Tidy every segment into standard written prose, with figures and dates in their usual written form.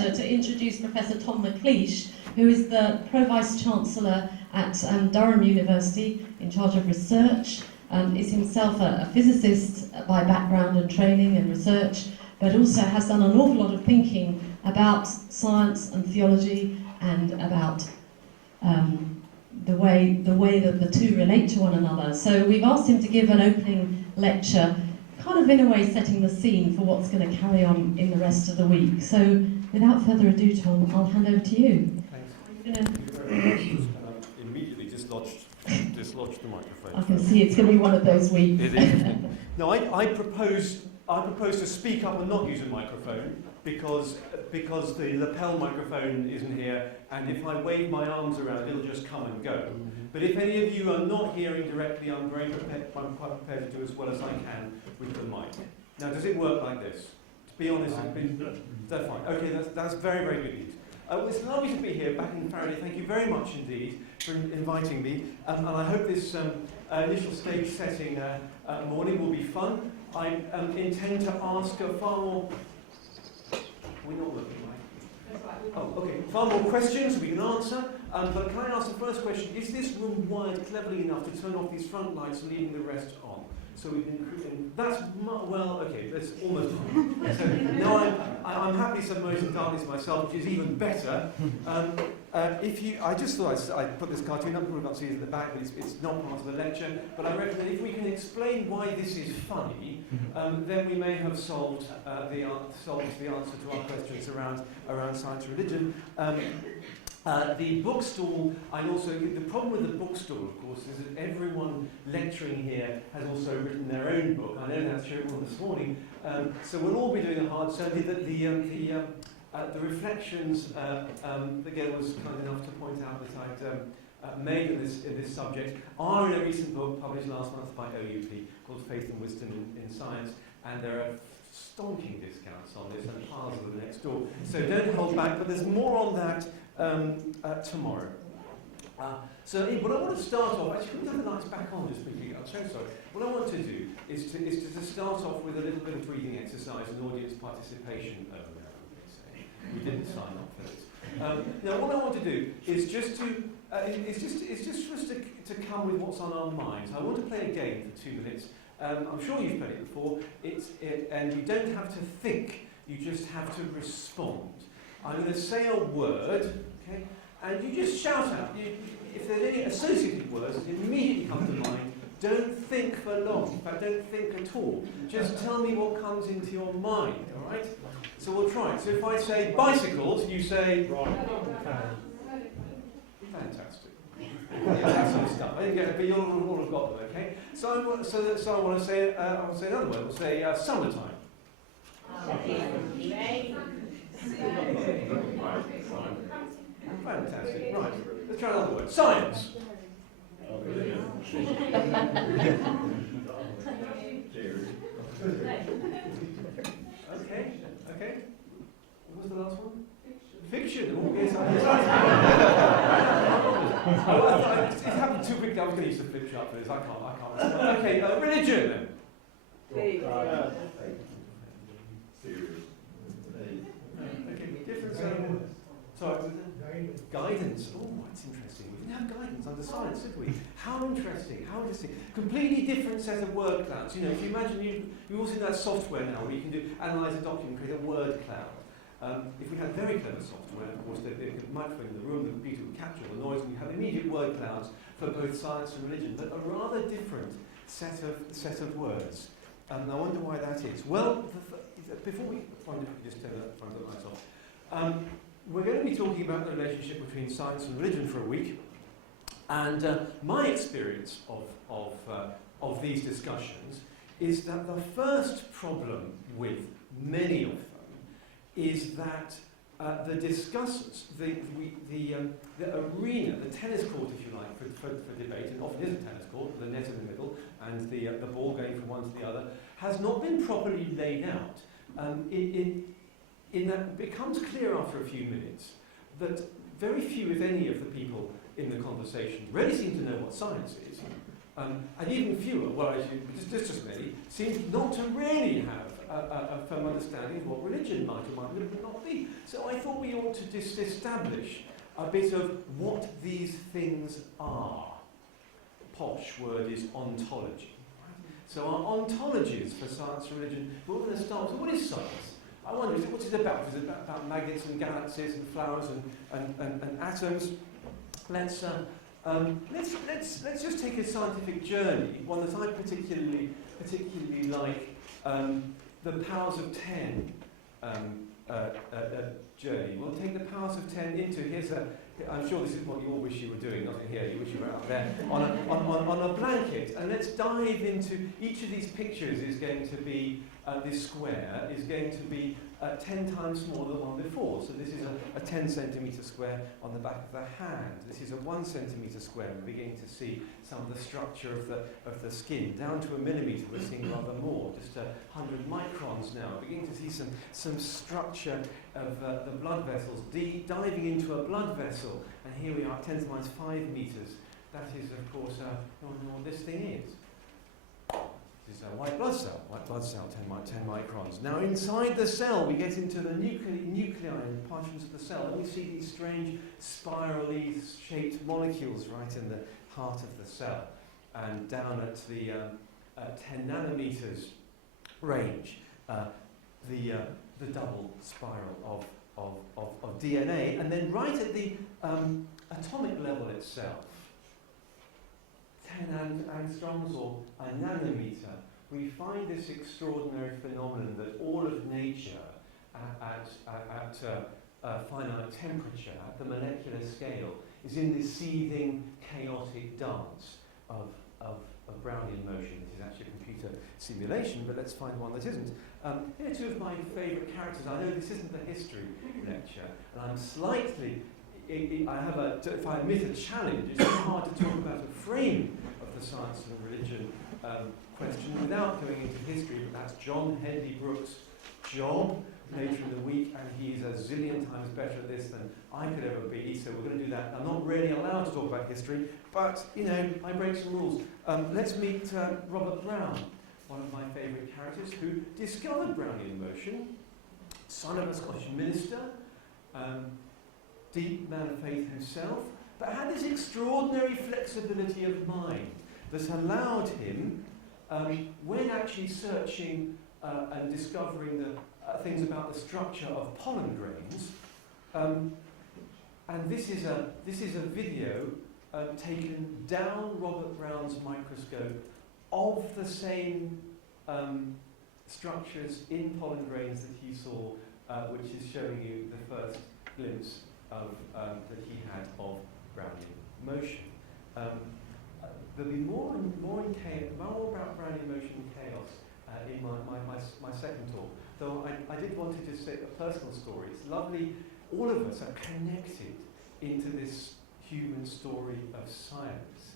To introduce Professor Tom McLeish, who is the Pro-Vice-Chancellor at Durham University, in charge of research, is himself a physicist by background and training and research, but also has done an awful lot of thinking about science and theology and about the way that the two relate to one another. So we've asked him to give an opening lecture, kind of in a way setting the scene for what's going to carry on in the rest of the week. So without further ado, Tom, I'll hand over to you. Thanks. Thank you very much. Immediately dislodged the microphone. I can see it's going to be one of those weeks. It is. No, I propose to speak up and not use a microphone because the lapel microphone isn't here, and if I wave my arms around, it'll just come and go. But if any of you are not hearing directly, I'm quite prepared to do as well as I can with the mic. Now, does it work like this? To be honest, that's fine. Okay, that's very, very good news. It's lovely to be here back in Faraday. Thank you very much indeed for inviting me. And I hope this initial stage setting morning will be fun. I intend to ask far more... We're not looking right. Oh, okay. Far more questions we can answer. But can I ask the first question? Is this room wired cleverly enough to turn off these front lights, leaving the rest on? So we can, that's, well, okay, that's almost fine. So now I'm happily submerged in darkness myself, which is even better. I just thought I'd put this cartoon up, we've got to see it at the back, but it's not part of the lecture. But I reckon that if we can explain why this is funny, then we may have solved the answer to our questions around science and religion. The bookstall, the problem with the bookstall, of course, is that everyone lecturing here has also written their own book. I know that's true one this morning. So we'll all be doing a hard certainly that the reflections that Gail was kind enough to point out that I'd made in this subject are in a recent book published last month by OUP called Faith and Wisdom in Science, and there are stonking discounts on this and piles of them next door. So don't hold back, but there's more on that tomorrow. So what I want to start off, actually, we have the lights back on just briefly. I'm so sorry. What I want to do is to start off with a little bit of breathing exercise and audience participation over there. We didn't sign up for this. Now, what I want to do is just for us to come with what's on our minds. I want to play a game for 2 minutes. I'm sure you've played it before. And you don't have to think. You just have to respond. I'm going to say a word, okay, and you just shout out. If there's any associated words that immediately come to mind, don't think for long. In fact, don't think at all. Just tell me what comes into your mind, all right? So we'll try it. So if I say bicycles, you say... Fantastic. Yeah, that's some stuff. I didn't get it, but you'll all have got them, okay? So I want to say another word. We'll say summertime. Fantastic. Right. Let's try another word. Science. Okay. What was the last one? Fiction. Oh, yes, it happened too quickly. I was going to use the flip chart for this. I can't. Okay. Religion. Okay, different. Sorry. Guidance. Oh, that's interesting. We didn't have guidance under science, did we? How interesting. Completely different set of word clouds. You know, if you imagine you all seen that software now where you can analyse a document, create a word cloud. If we had very clever software, of course, the microphone in the room, the computer would capture the noise, and we have immediate word clouds for both science and religion, but a rather different set of words. And I wonder why that is. Well, before we just turn the lights off. We're going to be talking about the relationship between science and religion for a week, and my experience of these discussions is that the first problem with many of them is that the discussers, the arena, the tennis court, if you like, for debate, and often is a tennis court, the net in the middle, and the ball going from one to the other, has not been properly laid out. In that it becomes clear after a few minutes that very few, if any, of the people in the conversation really seem to know what science is, and even fewer, well, actually, just many, seem not to really have a firm understanding of what religion might or might not be. So I thought we ought to establish a bit of what these things are. Posh word is ontology. So our ontologies for science and religion, we're going to start with what is science? I wonder, what's it about? Is it about maggots and galaxies and flowers and atoms? Let's just take a scientific journey, one that I particularly like, the powers of 10 journey. We'll take the powers of 10 into, I'm sure this is what you all wish you were doing, not in here, you wish you were out there, on a blanket. And let's dive into, each of these pictures is going to be, this square is going to be 10 times smaller than the one before. So this is a 10 centimetre square on the back of the hand. This is a 1 centimetre square. We're beginning to see some of the structure of the skin. Down to a millimetre, we're seeing rather more, just 100 microns now. We're beginning to see some structure of the blood vessels, diving into a blood vessel. And here we are, 10 to the minus 5 metres. That is, of course, what this thing is. This is a white blood cell, 10 microns. Now inside the cell we get into the nuclei and portions of the cell, and we see these strange spirally shaped molecules right in the heart of the cell. And down at the 10 nanometers range, the double spiral of DNA, and then right at the atomic level itself, 10 angstroms or a nanometer, we find this extraordinary phenomenon that all of nature at finite temperature, at the molecular scale, is in this seething, chaotic dance of Brownian motion. It is actually a computer simulation, but let's find one that isn't. Here are two of my favourite characters. I know this isn't the history lecture, and I'm slightly, if I admit a challenge, it's hard to talk about a frame of the science and religion question without going into history, but that's John Hedley Brooks' job later in the week, and he's a zillion times better at this than I could ever be, so we're going to do that. I'm not really allowed to talk about history, but, I break some rules. Let's meet Robert Brown, one of my favourite characters, who discovered Brownian motion, son of a Scottish minister, deep man of faith himself, but had this extraordinary flexibility of mind that allowed him, when actually searching and discovering the things about the structure of pollen grains, and this is a video taken down Robert Brown's microscope of the same structures in pollen grains that he saw, which is showing you the first glimpse of that he had of Brownian motion. There'll be more about Brownian motion and chaos in my second talk. Though I did want to just say a personal story. It's lovely. All of us are connected into this human story of science.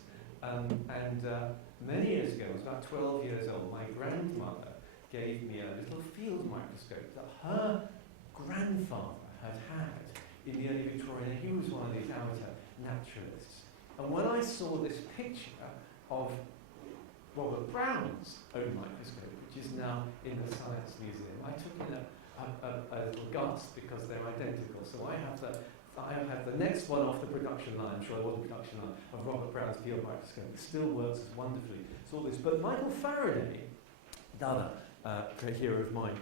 Many years ago, I was about 12 years old, my grandmother gave me a little field microscope that her grandfather had in the early Victorian. He was one of these amateur naturalists. And when I saw this picture of Robert Brown's own microscope, which is now in the Science Museum, I took in a little gasp because they're identical. So I have the next one off the production line, I'm sure it was the production line, of Robert Brown's field microscope. It still works as wonderfully. It's all this. But Michael Faraday, another great hero of mine,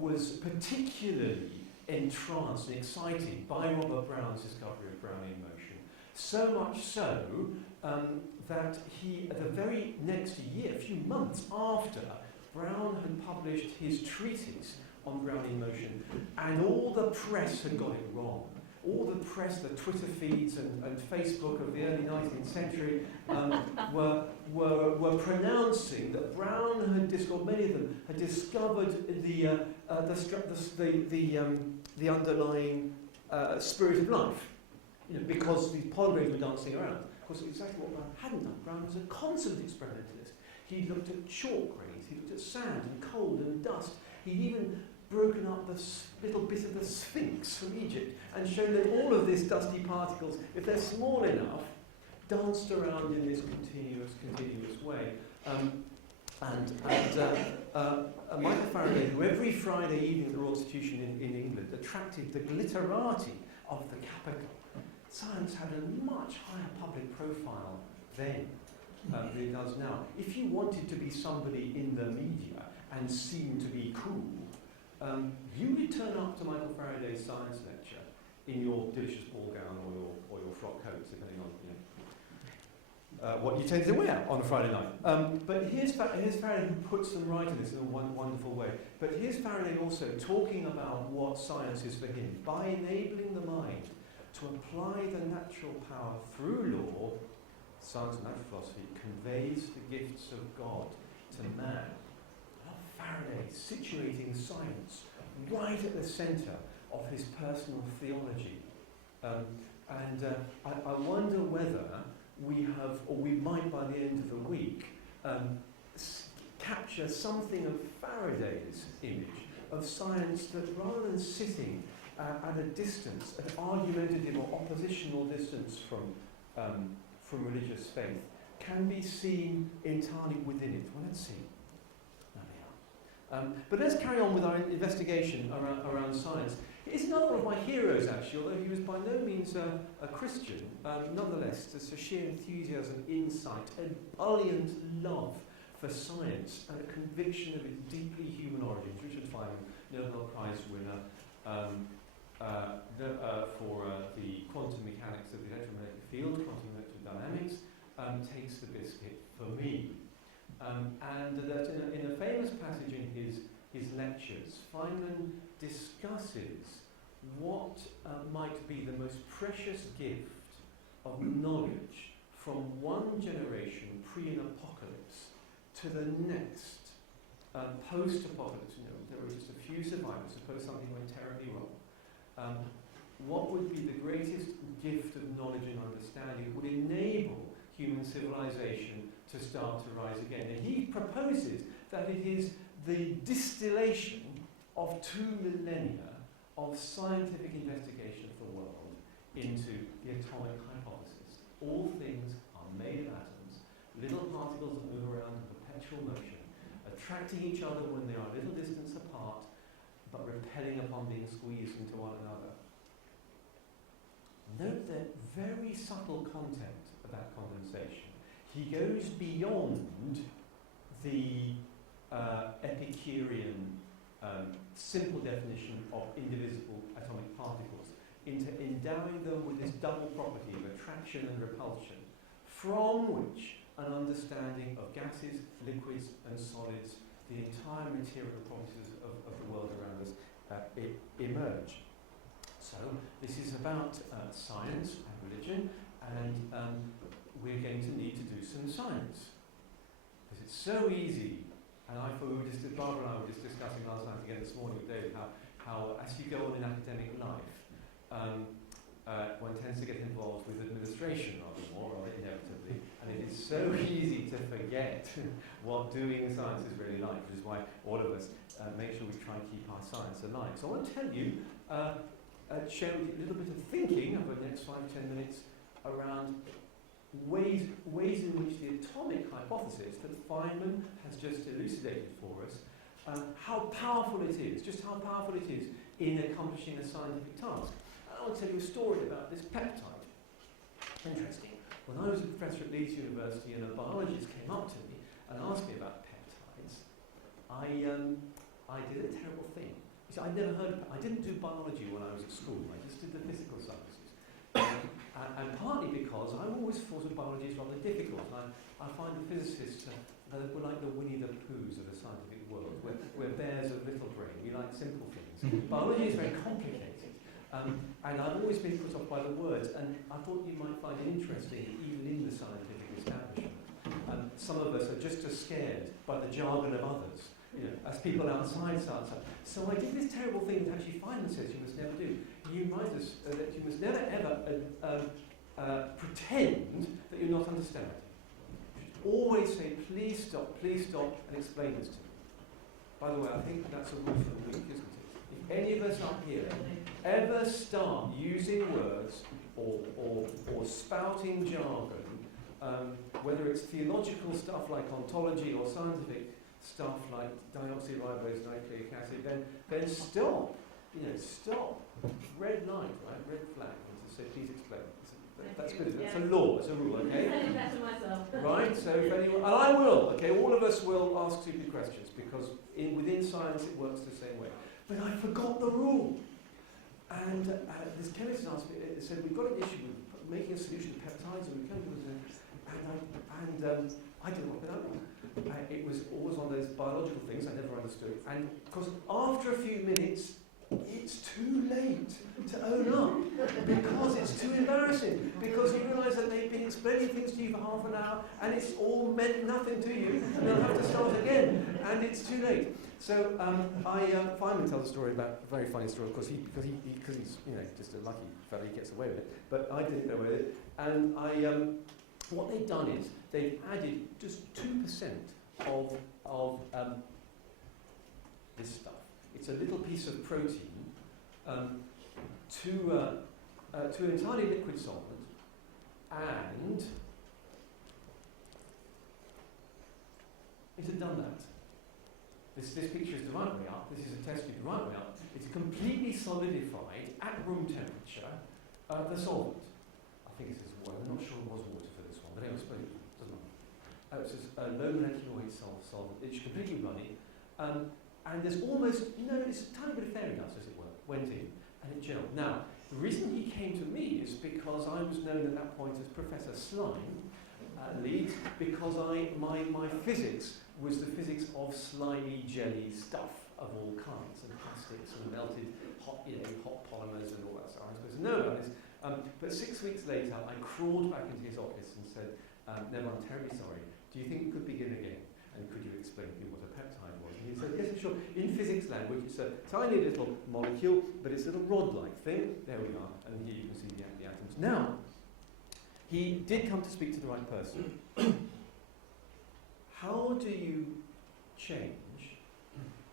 was particularly entranced and excited by Robert Brown's discovery of Brownian motion. So much so that he, the very next year, a few months after, Brown had published his treatise on Brownian motion, and all the press had got it wrong. All the press, the Twitter feeds and Facebook of the early 19th century were pronouncing that Brown had discovered, many of them had discovered the underlying spirit of life, because these pollen grains were dancing around. Of course, exactly what Brown hadn't done. Brown was a consummate experimentalist. He looked at chalk grains, he looked at sand and cold and dust. He'd even broken up the little bit of the Sphinx from Egypt and shown that all of these dusty particles, if they're small enough, danced around in this continuous way. Michael Faraday, who every Friday evening at the Royal Institution in England attracted the glitterati of the capital. Science had a much higher public profile then than it does now. If you wanted to be somebody in the media and seem to be cool, you would turn up to Michael Faraday's science lecture in your delicious ball gown or your frock coats, depending on what you tend to wear on a Friday night. But here's Faraday who puts them right in this in a wonderful way. But here's Faraday also talking about what science is for him. By enabling the mind to apply the natural power through law, science and natural philosophy conveys the gifts of God to man. Faraday situating science right at the centre of his personal theology. I wonder whether we have, or we might by the end of the week, capture something of Faraday's image of science that rather than sitting at a distance, an argumentative or oppositional distance from religious faith, can be seen entirely within it. Well, let's see. But let's carry on with our investigation around science. He's another one of my heroes, actually, although he was by no means a Christian. Nonetheless, there's a sheer enthusiasm, insight, a buoyant love for science, and a conviction of its deeply human origins. Richard Feynman, Nobel Prize winner for the quantum mechanics of the electromagnetic field, quantum electrodynamics, takes the biscuit for me. And that in a famous passage in his lectures, Feynman discusses what might be the most precious gift of knowledge from one generation pre-apocalypse to the next post-apocalypse. There were just a few survivors. Suppose something went terribly wrong. What would be the greatest gift of knowledge and understanding would enable human civilization to start to rise again? And he proposes that it is the distillation of 2 millennia of scientific investigation of the world into the atomic hypothesis. All things are made of atoms, little particles that move around in perpetual motion, attracting each other when they are a little distance apart, but repelling upon being squeezed into one another. Note the very subtle content of that condensation. He goes beyond the Epicurean simple definition of indivisible atomic particles into endowing them with this double property of attraction and repulsion, from which an understanding of gases, liquids and solids, the entire material properties of the world around us, emerge. So this is about science and religion, and we're going to need to do some science. Because it's so easy, and Barbara and I were just discussing last night again this morning with David, how as you go on in academic life, one tends to get involved with administration rather more, inevitably, and it is so easy to forget what doing science is really like, which is why all of us make sure we try and keep our science alive. So I want to tell you, share with you a little bit of thinking over the next 5-10 minutes around ways in which the atomic hypothesis that Feynman has just elucidated for us, how powerful it is, just how powerful it is in accomplishing a scientific task. I want to tell you a story about this peptide. Interesting. When I was a professor at Leeds University and a biologist came up to me and asked me about peptides, I did a terrible thing. You see, I didn't do biology when I was at school. I just did the physical sciences. And partly because I always thought of biology as rather difficult. I find the physicists were like the Winnie the Poohs of the scientific world, where bears have little brain. We like simple things. Biology is very complicated. And I've always been put off by the words, and I thought you might find it interesting that even in the scientific establishment, some of us are just as scared by the jargon of others, as people outside start. So I did this terrible thing that actually Feynman says you must never do. He reminds us that you must never ever pretend that you're not understanding. You should always say, please stop, and explain this to me. By the way, I think that's a rule for the week, isn't it? If any of us up here ever start using words or spouting jargon whether it's theological stuff like ontology or scientific stuff like deoxyribose nucleic acid, then stop. Stop. Red light, right? Red flag. And to say, please explain. That's good. It's a law. It's a rule. Okay. Right. So if anyone, and I will. Okay. All of us will ask stupid questions because within science it works the same way. But I forgot the rule. And this chemist asked me, said, we've got an issue with making a solution to peptides, and we can't do it. And I didn't know what that was. It was always one of those biological things I never understood. And because after a few minutes, it's too late to own up because it's too embarrassing. Because you realise that they've been explaining things to you for half an hour and it's all meant nothing to you, and they'll have to start again, and it's too late. So Feynman tells a story about, a very funny story, of course, because he's just a lucky fellow, he gets away with it, but I didn't get away with it. And what they've done is they've added just 2% of this stuff. It's a little piece of protein to an entirely liquid solvent, and it had done that. This picture is the right way up. This is a test tube the right way up. It's completely solidified at room temperature. The solvent. I think it says water. I'm not sure it was water for this one, but anyway, I suppose it doesn't matter. It says low molecular weight solvent. It's completely runny. And there's almost, it's a tiny bit of fairy dust, as it were, went in, and it gelled. Now, the reason he came to me is because I was known at that point as Professor Slime, Leeds, because my physics was the physics of slimy jelly stuff of all kinds, and plastics and melted hot polymers and all that. So I was supposed to know about this. But 6 weeks later, I crawled back into his office and said, "Never, I'm terribly sorry. Do you think we could begin again? And could you explain to me what a peptide was?" And he said, "Yes, sure. In physics language, it's a tiny little molecule, but it's a little rod-like thing." There we are. And here you can see the atoms. Now, he did come to speak to the right person. How do you change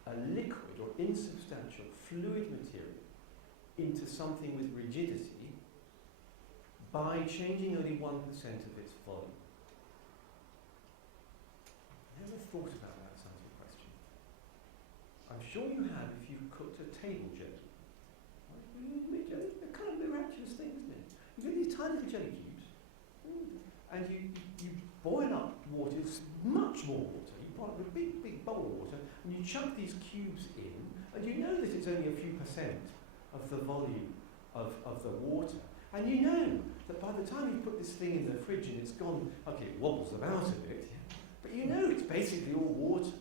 a liquid or insubstantial fluid material into something with rigidity by changing only 1% of its volume? Never thought about that scientific question. I'm sure you have if you've cooked a table jelly. Right? Jelly, they're kind of miraculous things, isn't it? You get these tiny little jelly cubes, and you boil up water, it's much more water. You boil up a big bowl of water, and you chuck these cubes in, and you know that it's only a few percent of the volume of the water. And you know that by the time you put this thing in the fridge and it's gone, okay, it wobbles about a bit, but you know it's basically all water.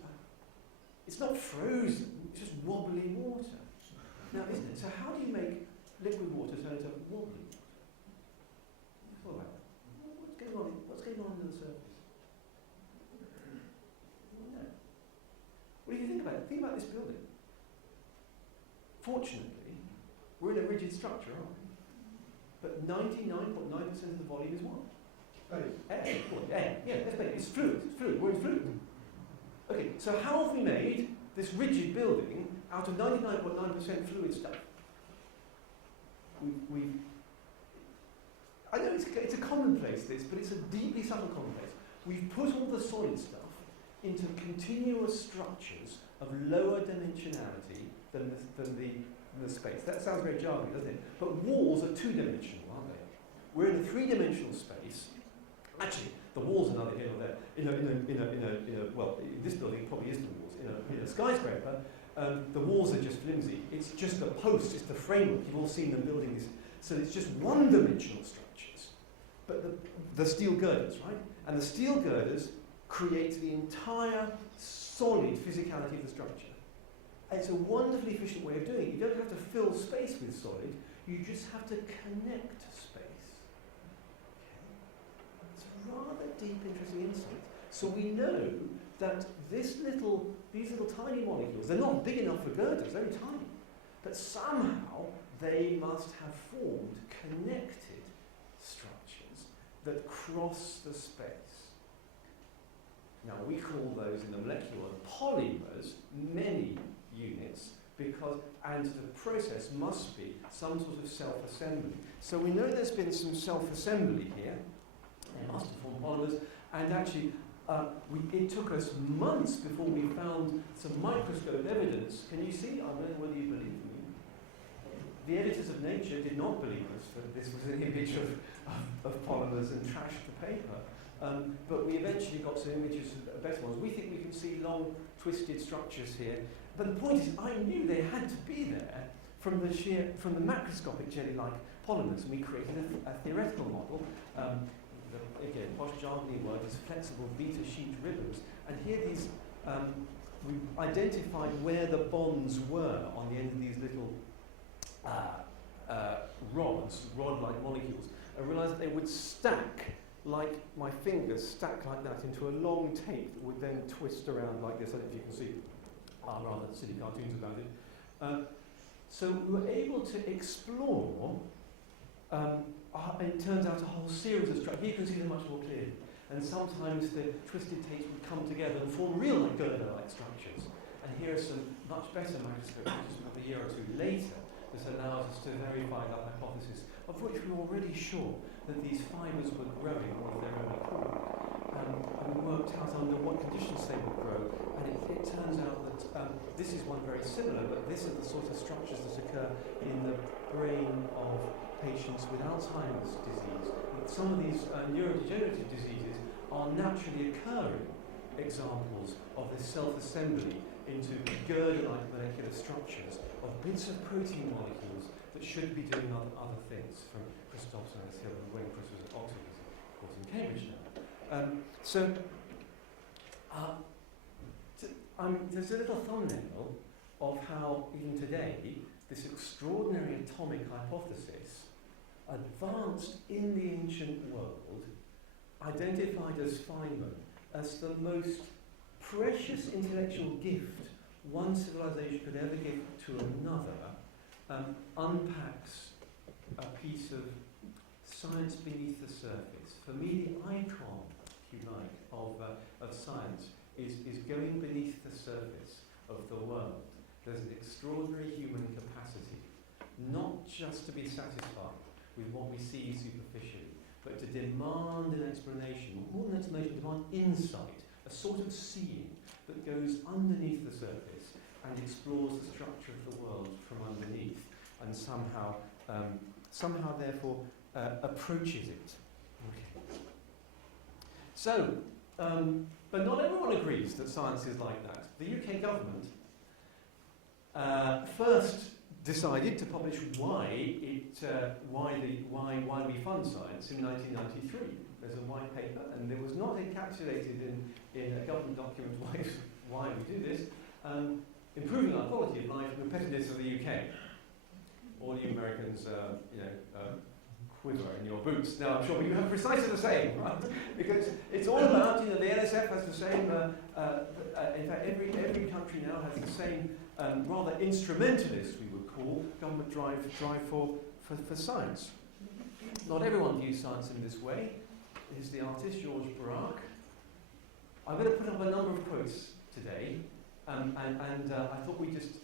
It's not frozen, it's just wobbly water. Now, isn't it? So how do you make liquid water turn into wobbly water? What about that? What's going on under the surface? No. What do you think about it? Think about this building. Fortunately, we're in a rigid structure, aren't we? But 99.9% of the volume is what? Air. Air. Yeah, that's better. It's fluid. It's fluid. We're in fluid. Okay, so how have we made this rigid building out of 99.9% fluid stuff? We've I know it's a commonplace, this, but it's a deeply subtle commonplace. We've put all the solid stuff into continuous structures of lower dimensionality than the space. That sounds very jargony, doesn't it? But walls are two-dimensional, aren't they? We're in a three-dimensional space. Actually, the walls are neither here nor there. Well, in this building it probably is the walls. In a skyscraper, the walls are just flimsy. It's just the post, it's the framework. You've all seen them building this. So it's just one-dimensional structures. But the steel girders, right? And the steel girders create the entire solid physicality of the structure. And it's a wonderfully efficient way of doing it. You don't have to fill space with solid. You just have to connect space. Okay? It's a rather deep, interesting insight. So we know that these little tiny molecules, they're not big enough for girders, they're very tiny. But somehow they must have formed connected structures that cross the space. Now we call those in the molecular world polymers, many units, and the process must be some sort of self-assembly. So we know there's been some self-assembly here. masterform polymers, and actually it took us months before we found some microscope evidence. Can you see? I don't know whether you believe me. The editors of Nature did not believe us that this was an image of polymers and trashed the paper. But we eventually got some images of better ones. We think we can see long, twisted structures here. But the point is, I knew they had to be there from the macroscopic jelly-like polymers. And we created a theoretical model. Again, posh jargony word is flexible beta sheet ribbons. And here these, we identified where the bonds were on the end of these little rod-like molecules. I realised that they would stack like my fingers, stack like that into a long tape that would then twist around like this. I don't know if you can see rather silly cartoons about it. So we were able to explore, it turns out, a whole series of structures. Here you can see them much more clearly. And sometimes the twisted tapes would come together and form real like girder-like structures. And here are some much better microscope pictures from a year or two later that allows us to verify our hypothesis, of which we were already sure that these fibres were growing of their own accord. And we worked out under what conditions they would grow. And it turns out that this is one very similar, but this is the sort of structures that occur in the brain of patients with Alzheimer's disease. And some of these neurodegenerative diseases are naturally occurring examples of this self-assembly into girder-like molecular structures of bits of protein molecules that should be doing other things, from Christoph Hill and when Chris was at Oxford, of course in Cambridge now. There's a little thumbnail of how, even today, this extraordinary atomic hypothesis, advanced in the ancient world, identified as Feynman as the most precious intellectual gift one civilization could ever give to another, unpacks a piece of science beneath the surface. For me, the icon, if you like, of science is going beneath the surface of the world. There's an extraordinary human capacity, not just to be satisfied with what we see superficially, but to demand an explanation, more than explanation, demand insight, a sort of seeing that goes underneath the surface and explores the structure of the world from underneath, and somehow therefore approaches it. Okay. So, but not everyone agrees that science is like that. The UK government first decided to publish why we fund science in 1993. There's a white paper, and it was not encapsulated in a government document why we do this. Improving our quality of life and competitiveness of the UK. All you Americans, quiver in your boots. Now, I'm sure you have precisely the same, right? Because it's all about, the NSF has the same, in fact, every country now has the same, rather instrumentalist, we would call, government drive for science. Not everyone views science in this way. Here's the artist, George Barak. I'm going to put up a number of quotes today, and I thought we'd just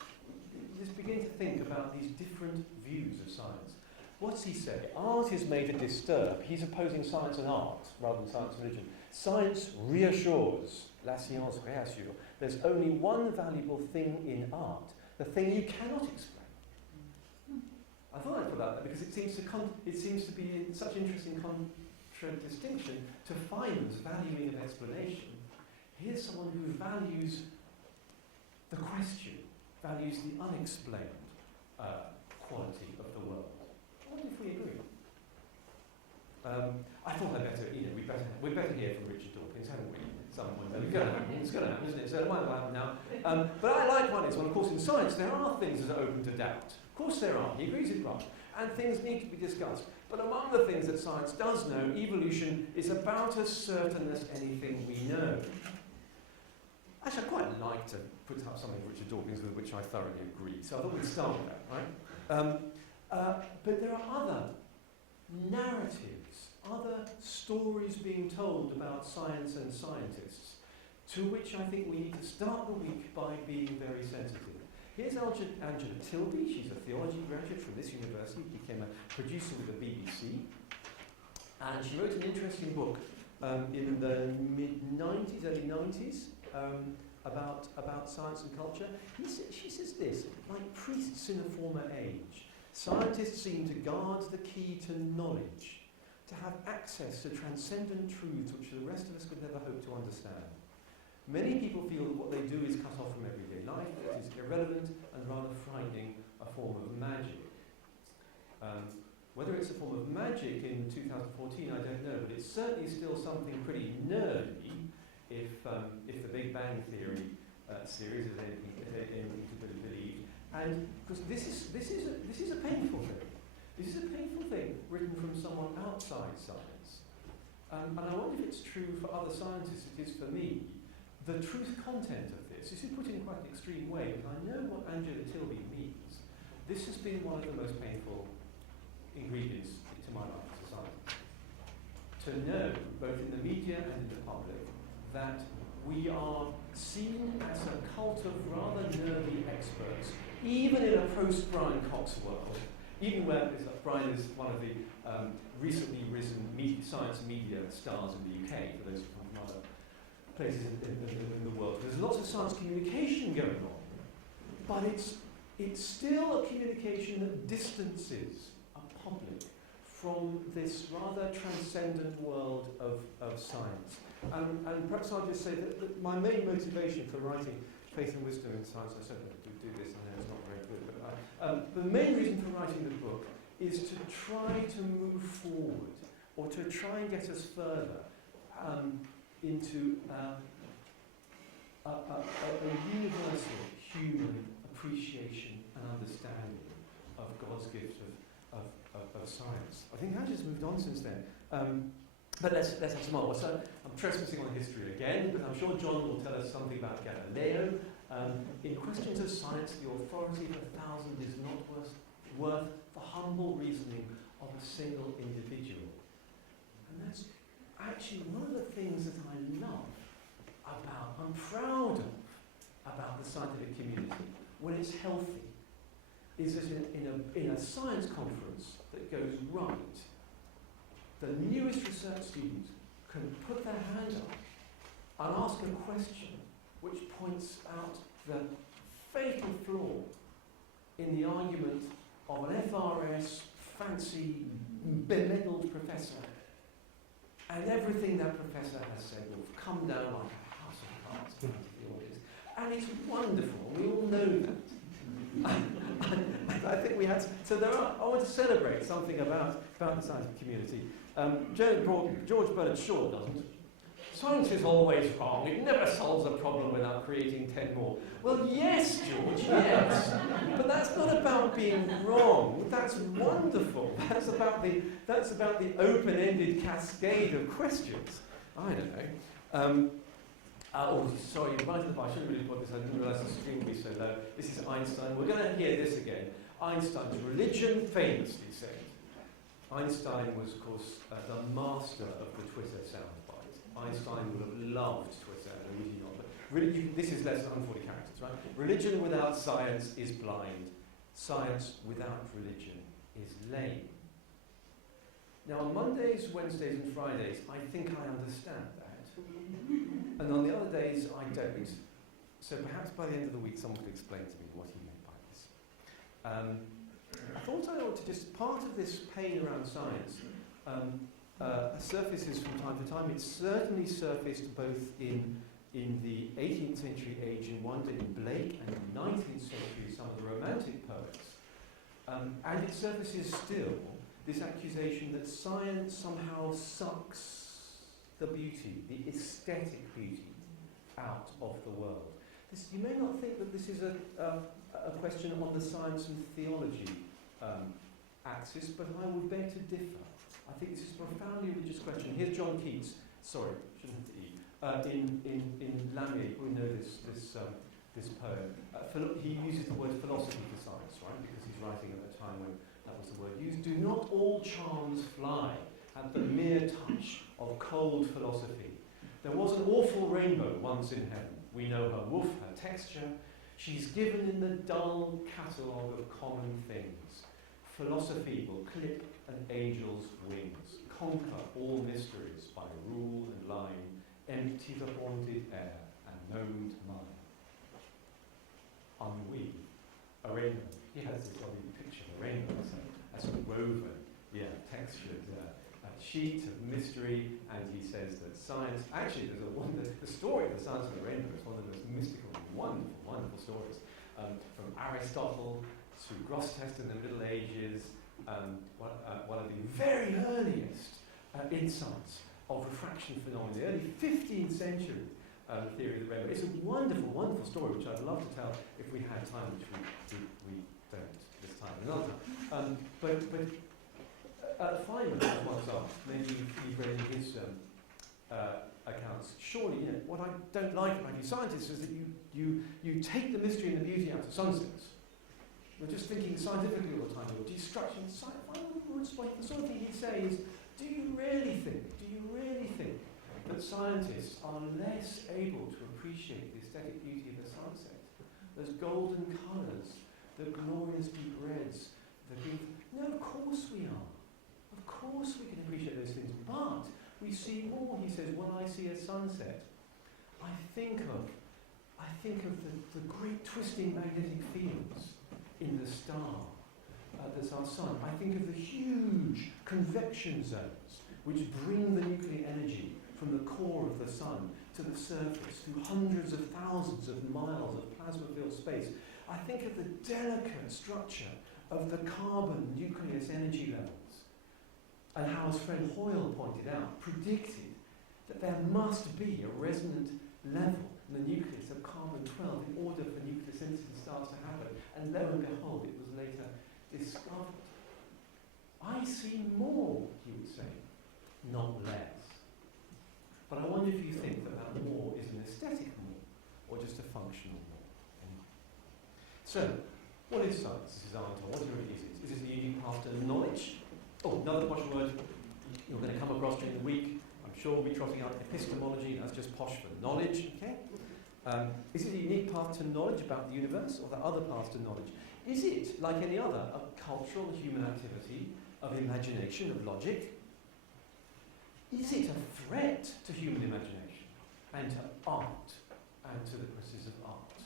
begin to think about these different views of science. What's he say? Art is made to disturb. He's opposing science and art rather than science and religion. Science reassures. La science réassure. There's only one valuable thing in art, the thing you cannot explain. I thought I'd put that there because it seems to be in such interesting contradistinction to Feynman's valuing of explanation. Here's someone who values the question, values the unexplained quality of the world. I wonder if we agree. I thought I'd better, we'd better hear from Richard Dawkins, haven't we? At some point. It's going to happen, isn't it? So it might not happen now. But I like one is, well, of course, in science there are things that are open to doubt. Of course there are. He agrees with right. And things need to be discussed. But among the things that science does know, evolution is about as certain as anything we know. Actually, I'd quite like to put up something Richard Dawkins with which I thoroughly agree. So I thought we'd start with that, right? But there are other narratives, other stories being told about science and scientists, to which I think we need to start the week by being very sensitive. Here's Angela Tilby. She's a theology graduate from this university, became a producer with the BBC, and she wrote an interesting book in the mid-90s, early 90s, about science and culture. She says this, like priests in a former age, scientists seem to guard the key to knowledge, to have access to transcendent truths which the rest of us could never hope to understand. Many people feel that what they do is cut off from everyday life, it is irrelevant and rather frightening, a form of magic. Whether it's a form of magic in 2014, I don't know, but it's certainly still something pretty nerdy if the Big Bang Theory series is anything to be believed. And because this is a painful thing. This is a painful thing written from someone outside science. And I wonder if it's true for other scientists. It is for me. The truth content of this is put in quite an extreme way, but I know what Angela Tilby means. This has been one of the most painful ingredients to my life as a scientist. To know, both in the media and in the public, that we are seen as a cult of rather nerdy experts, even in a post-Brian Cox world, even where Brian is one of the recently risen science media stars in the UK, for those who come from other places in the world. There's lots of science communication going on, but it's still a communication that distances a public from this rather transcendent world of science. And perhaps I'll just say that my main motivation for writing Faith and Wisdom in Science, I said I would do this, I know it's not very good, but the main reason for writing the book is to try to move forward, or to try and get us further into a universal human appreciation and understanding of God's gift of science. I think Angela's moved on since then. But let's have some more. So I'm trespassing on history again, but I'm sure John will tell us something about Galileo. In questions of science, the authority of 1,000 is not worth the humble reasoning of a single individual. And that's actually one of the things that I love about, I'm proud of, about the scientific community, when it's healthy, is that in a science conference that goes right, the newest research student can put their hand up and ask a question which points out the fatal flaw in the argument of an FRS, fancy, bemedaled professor. And everything that professor has said will come down like a house of cards to the audience. And it's wonderful, we all know that. I think we had, I want to celebrate something about the scientific community. George Bernard Shaw doesn't. Science is always wrong. It never solves a problem without creating 10 more. Well, yes, George, yes. But that's not about being wrong. That's wonderful. That's about the open-ended cascade of questions. I don't know. Sorry, right at the I shouldn't really put this. I didn't realise the screen would be so low. This is Einstein. We're going to hear this again. Einstein's religion famously said. Einstein was, of course, the master of the Twitter soundbite. Einstein would have loved Twitter, and would he not? But this is less than 140 characters, right? Religion without science is blind. Science without religion is lame. Now, on Mondays, Wednesdays, and Fridays, I think I understand that. And on the other days, I don't. So perhaps by the end of the week, someone could explain to me what he meant by this. I thought I ought to just, part of this pain around science surfaces from time to time. It's certainly surfaced both in the 18th century age in wonder in Blake, and in the 19th century some of the Romantic poets. And it surfaces still, this accusation that science somehow sucks the beauty, the aesthetic beauty, out of the world. You may not think that this is a question on the science and theology axis, but I would beg to differ. I think this is a profoundly religious question. Here's John Keats, sorry, shouldn't have to eat, in Lamia, we know this poem. He uses the word philosophy for science, right, because he's writing at a time when that was the word used. Do not all charms fly at the mere touch of cold philosophy. There was an awful rainbow once in heaven. We know her woof, her texture. She's given in the dull catalogue of common things. philosophy will clip an angel's wings, conquer all mysteries by rule and line, empty the haunted air and gnomed mind. Unweave a rainbow. He has this lovely picture of a rainbow as a woven, textured sheet of mystery, and he says that science, actually the story of the science of the rainbow is one of the most mystical, wonderful, wonderful stories. From Aristotle to Grosseteste in the Middle Ages, one of the very earliest insights of refraction phenomena, the early 15th century theory of the rainbow. It's a wonderful, wonderful story which I'd love to tell if we had time, which we don't this time, another time. But Feynman once asked, maybe you've read in his accounts, surely, what I don't like about you scientists is that you take the mystery and the beauty out of sunsets. You're just thinking scientifically all the time, you're destruction. The sort of thing he'd say is, do you really think that scientists are less able to appreciate the aesthetic beauty of the sunset? Those golden colours, the glorious deep reds, the green. No, of course we are. Of course we can appreciate those things, but we see more. He says, when I see a sunset, I think of the great twisting magnetic fields in the star that's our sun. I think of the huge convection zones which bring the nuclear energy from the core of the sun to the surface through hundreds of thousands of miles of plasma-filled space. I think of the delicate structure of the carbon nucleus energy levels, and how, as friend Hoyle pointed out, predicted that there must be a resonant level in the nucleus of carbon-12 in order for nucleosynthesis starts to happen. And lo and behold, it was later discovered. I see more, he would say, not less. But I wonder if you think that more is an aesthetic more, or just a functional more. So, what is science? This is our answer. What really is it? Is it a unique path to knowledge? Oh, another posh word you're going to come across during the week. I'm sure we'll be trotting out epistemology. That's just posh for knowledge. Okay. Is it a unique path to knowledge about the universe, or there are other paths to knowledge? Is it, like any other, a cultural human activity of imagination, of logic? Is it a threat to human imagination and to art and to the process of art?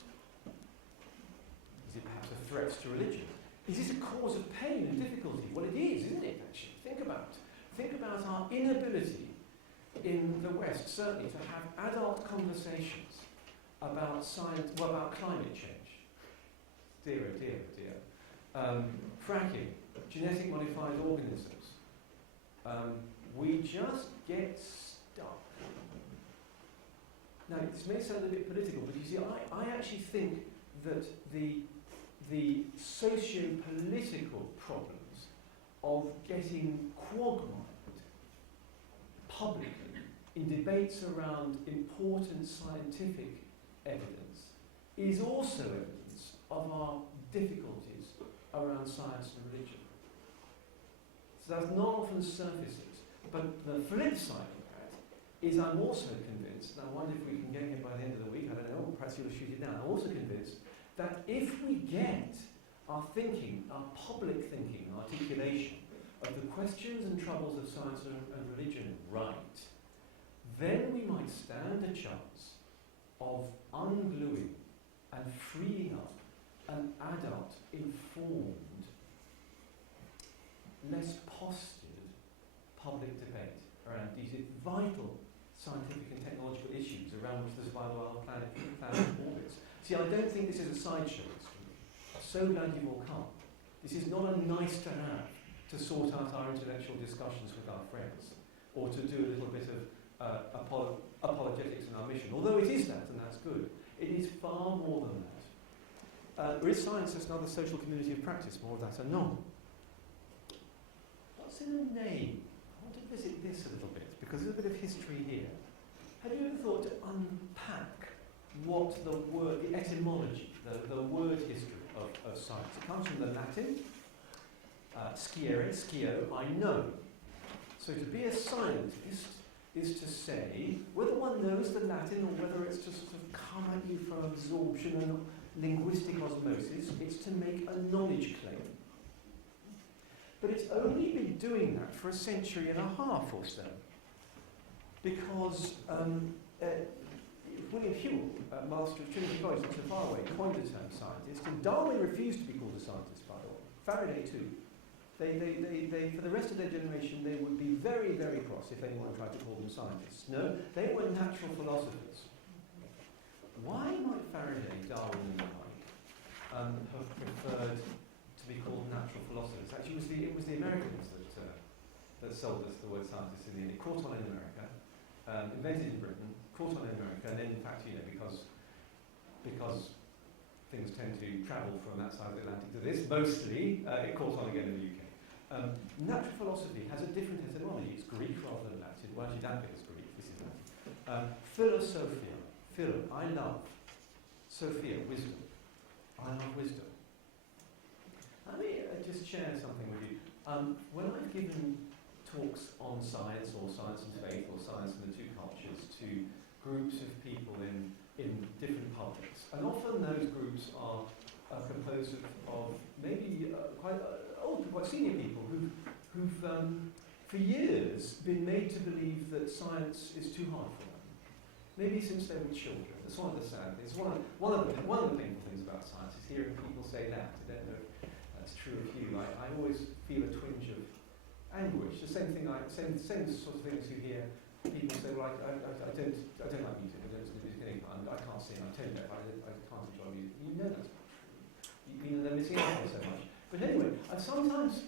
Is it perhaps a threat to religion? Is this a cause of pain and difficulty? Well, it is, isn't it, actually? Think about our inability in the West, certainly, to have adult conversations about science, about climate change. Dear, oh dear, oh dear. Fracking, genetic modified organisms. We just get stuck. Now, this may sound a bit political, but you see, I actually think that the socio-political problems of getting quagmired publicly in debates around important scientific evidence is also evidence of our difficulties around science and religion. So that's not often surfaces. But the flip side of that is I'm also convinced, and I wonder if we can get here by the end of the week, I don't know, perhaps you'll shoot it down, I'm also convinced that if we get our thinking, our public thinking, articulation of the questions and troubles of science and religion right, then we might stand a chance of ungluing and freeing up an adult, informed, less postured public debate around these vital scientific and technological issues around which the survival of our planet orbits. See, I don't think this is a sideshow. I'm so glad you've all come. This is not a nice to have to sort out our intellectual discussions with our friends, or to do a little bit of apologetics in our mission, although it is that, and that's good. It is far more than that. There is science as another social community of practice, more of that anon. What's in a name? I want to visit this a little bit, because there's a bit of history here. Have you ever thought to unpack what the word, the etymology, the word history of science? It comes from the Latin, sciere, scio, I know. So to be a scientist is to say, whether one knows the Latin or whether it's to sort of come at you from absorption and linguistic osmosis, it's to make a knowledge claim. But it's only been doing that for a century and a half or so. Because William Whewell, Master of Trinity College, not so far away, coined the term scientist, and Darwin refused to be called a scientist, by the way. Faraday too. They, for the rest of their generation, they would be very, very cross if anyone tried to call them scientists. No, they were natural philosophers. Why might Faraday, Darwin, and I have preferred to be called natural philosophers? Actually, it was the Americans that sold us the word scientist in the end. It caught on in America, invented in Britain, caught on in America, and then, in fact, because things tend to travel from that side of the Atlantic to this, mostly, it caught on again in the UK. Natural philosophy has a different etymology. It's Greek rather than Latin. Well, actually, that bit is Greek. This is Latin. Philosophia. Philo, I love. Sophia, wisdom. I love wisdom. Let me just share something with you. When I've given talks on science, or science and faith, or science and the two cultures to groups of people in different publics, and often those groups are composed of maybe quite old, quite senior people who've for years been made to believe that science is too hard for them. Maybe since they were children. That's one of the sad things. One of the painful things about science is hearing people say that. I don't know if that's true of you. I always feel a twinge of anguish. The same sort of things you hear people say, well, I don't like music. I don't listen to music anymore. I can't sing. I'm telling you, I can't enjoy music. You know that's not true. You know they're missing out on so much. But anyway, I sometimes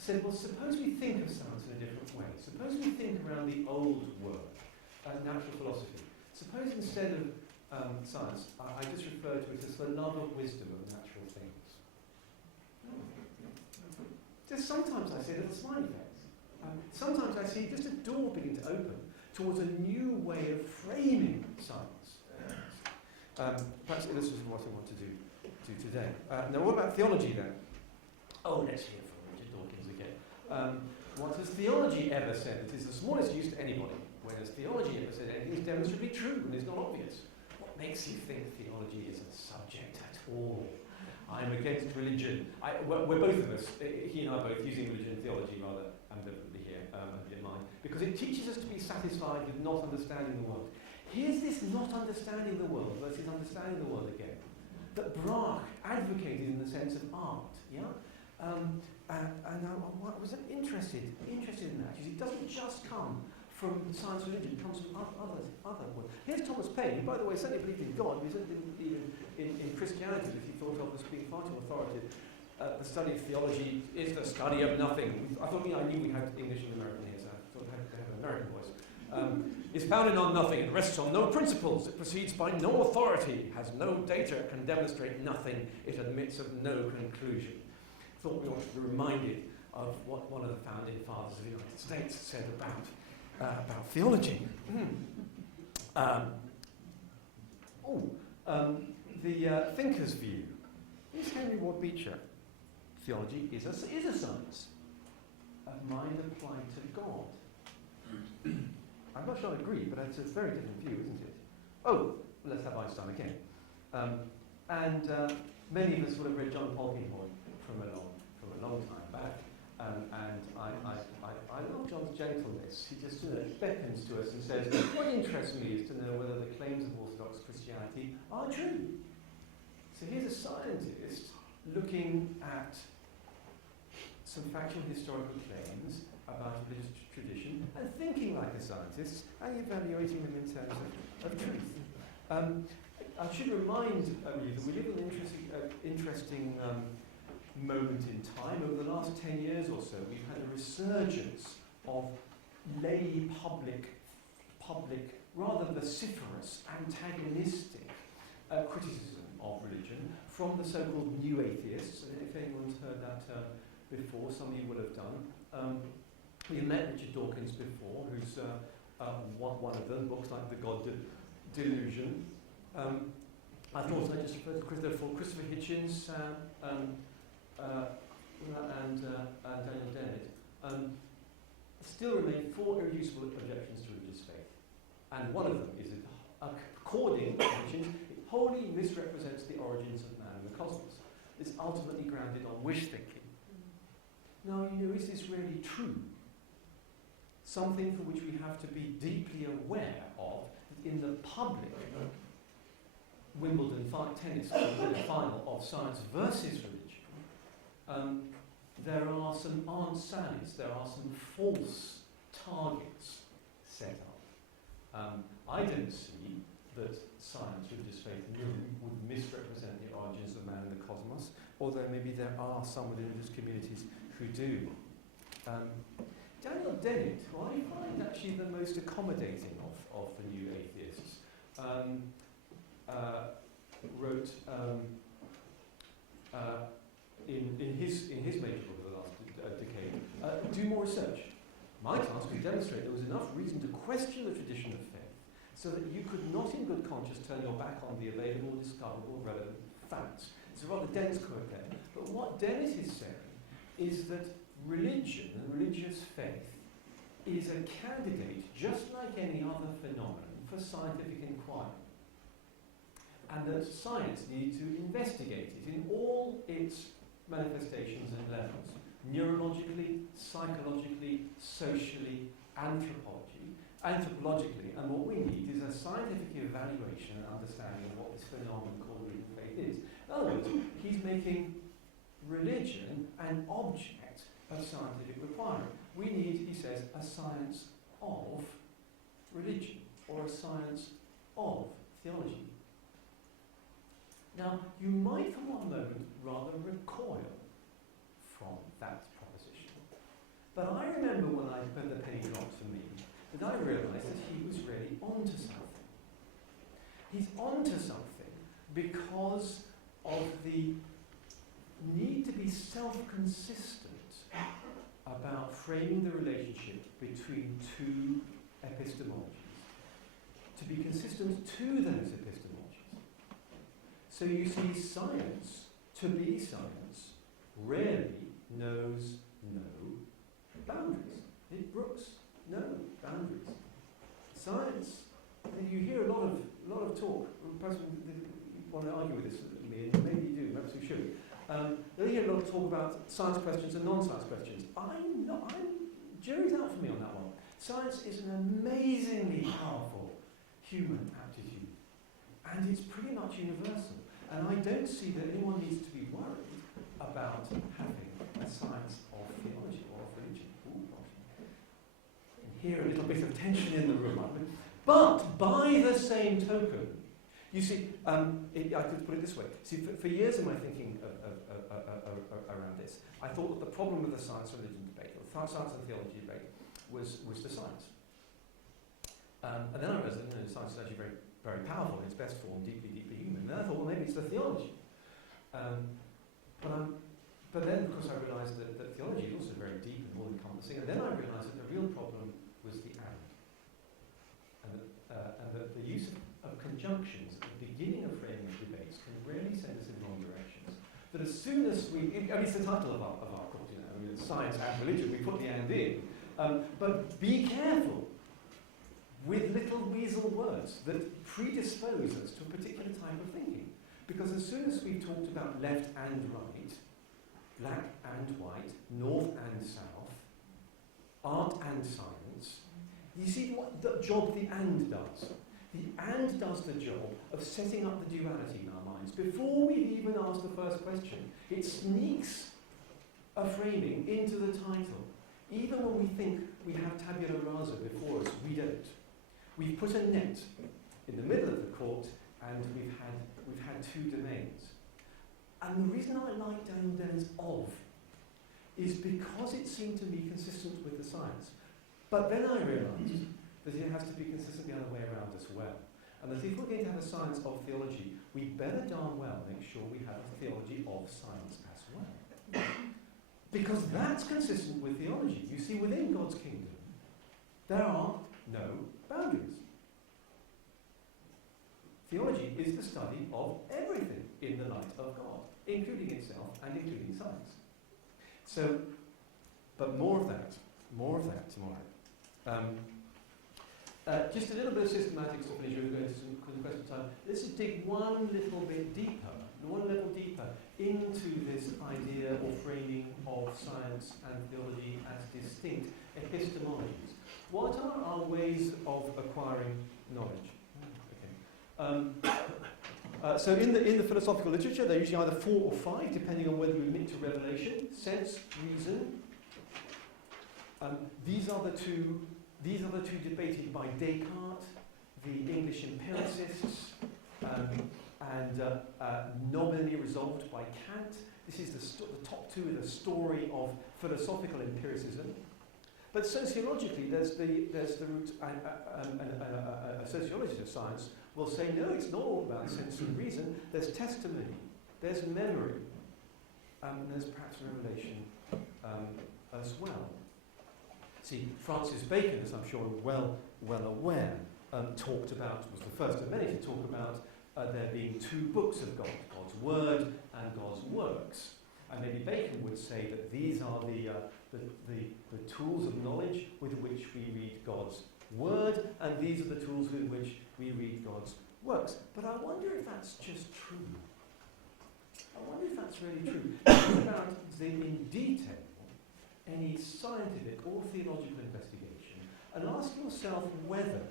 said, well, suppose we think of science in a different way. Suppose we think around the old world, natural philosophy. Suppose instead of science, I just refer to it as the love of wisdom of natural things. Just sometimes I see a little smiley face. Sometimes I see just a door beginning to open towards a new way of framing science. Perhaps this is what I want to do today. Now, what about theology then? Oh, let's hear from Richard Dawkins again. What has theology ever said that is the smallest use to anybody? When has theology ever said anything is demonstrably true and is not obvious? What makes you think theology is a subject at all? I'm against religion. We're both of us, he and I both, using religion and theology rather ambivalently here, in mind, because it teaches us to be satisfied with not understanding the world. Here's this not understanding the world versus understanding the world again, that Brach advocated in the sense of art, yeah? And I was interested in that. It doesn't just come from science and religion, it comes from other words. Here's Thomas Paine, who, by the way, certainly believed in God, but he certainly didn't believe in Christianity, which he thought of as being far too authoritative. The study of theology is the study of nothing. I knew we had English and American here, so I thought I had to have an American voice. Is founded on nothing, it rests on no principles, it proceeds by no authority, has no data, can demonstrate nothing, it admits of no conclusion. Thought we ought to be reminded of what one of the founding fathers of the United States said about theology. The thinker's view. Here's Henry Ward Beecher. Theology is a science of mind applied to God. I'm not sure I agree, but it's a very different view, isn't it? Oh, let's have Einstein again. Many of us would have read John Polkinghorne from a long time back. And I love John's gentleness. He just beckons to us and says, what interests me is to know whether the claims of Orthodox Christianity are true. So here's a scientist looking at some factual historical claims about a religious tradition and thinking like a scientist and evaluating them in terms of truth. I should remind you that we live in an interesting moment in time. Over the last 10 years or so, we've had a resurgence of lay public, rather vociferous, antagonistic criticism of religion from the so-called new atheists. If anyone's heard that before, some of you will have done. We met Richard Dawkins before, who's one of them, books like The God Delusion. I thought I'd just refer to Christopher Hitchens and Daniel Dennett. Still remain 4 irreducible objections to religious faith. And one of them is that, according to Hitchens, it wholly misrepresents the origins of man and the cosmos. It's ultimately grounded on wish thinking. Now, is this really true? Something for which we have to be deeply aware of, that in the public Wimbledon tennis final of science versus religion, there are some Aunt Sallies, there are some false targets set up. I don't see that science, religious faith, would misrepresent the origins of man and the cosmos, although maybe there are some within religious communities who do. Daniel Dennett, who I find actually the most accommodating of the new atheists, wrote in his major book of the last decade, do more research. My task was to demonstrate there was enough reason to question the tradition of faith so that you could not in good conscience turn your back on the available, discoverable, relevant facts. It's a rather dense quote there. But what Dennett is saying is that religion and religious faith is a candidate, just like any other phenomenon, for scientific inquiry. And that science needs to investigate it in all its manifestations and levels, neurologically, psychologically, socially, anthropologically, and what we need is a scientific evaluation and understanding of what this phenomenon called religious faith is. In other words, he's making religion an object of scientific requirement. We need, he says, a science of religion, or a science of theology. Now, you might for one moment rather recoil from that proposition. But I remember when the penny dropped for me, that I realised that he was really onto something. He's onto something because of the need to be self-consistent about framing the relationship between two epistemologies. To be consistent to those epistemologies. So you see, science, to be science, rarely knows no boundaries. It brooks no boundaries. Science, and you hear a lot of talk. Perhaps you want to argue with this with me, and maybe you do. Perhaps we should. You hear a lot of talk about science questions and non-science questions. Jury's out for me on that one. Science is an amazingly powerful human aptitude, and it's pretty much universal. And I don't see that anyone needs to be worried about having a science of theology or of religion. And here a little bit of tension in the room. But by the same token, you see, I could put it this way. See, for years in my thinking around this, I thought that the problem with the science and religion debate, or the science and theology debate, was the science. And then I realized that science is actually very, very powerful in its best form, deeply, deeply human. And then I thought, well, maybe it's the theology. But then, of course, I realized that theology is also very deep and all-encompassing. And then I realized that the real problem was the and. And that the use of conjunctions at the beginning of framing of debates can really send us in wrong directions. That as soon as it's the title of our course, it's science and religion, we put the and in. But be careful with little weasel words that predispose us to a particular type of thinking. Because as soon as we've talked about left and right, black and white, north and south, art and science, you see what the job the and does. The and does the job of setting up the duality in our minds. Before we've even asked the first question, it sneaks a framing into the title. Even when we think we have tabula rasa before us, we don't. We've put a net in the middle of the court, and we've had two domains. And the reason I like Daniel Dennett's of is because it seemed to me consistent with the science. But then I realised that it has to be consistent the other way around as well. And that if we're going to have a science of theology, we better darn well make sure we have a theology of science as well. Because that's consistent with theology. You see, within God's kingdom, there are no boundaries. Theology is the study of everything in the light of God, including itself and including science. So, but more of that tomorrow. Just a little bit of systematics to finish. We're going to some question time. Let's just dig one little bit deeper one level deeper into this idea or framing of science and theology as distinct epistemologies. What are our ways of acquiring knowledge? So in the philosophical literature, they're usually either 4 or 5, depending on whether you admit to revelation, sense, reason. These are the two debated by Descartes, the English empiricists, and nominally resolved by Kant. This is the top two in the story of philosophical empiricism. But sociologically, there's the route, and a sociologist of science will say, no, it's not all about sense and reason. There's testimony, there's memory, and there's perhaps revelation as well. See, Francis Bacon, as I'm sure well aware, talked about, was the first of many to talk about there being 2 books of God, God's Word and God's works. And maybe Bacon would say that these are the tools of knowledge with which we read God's Word, and these are the tools with which we read God's works. But I wonder if that's just true. I wonder if that's really true. Think about in detail any scientific or theological investigation and ask yourself whether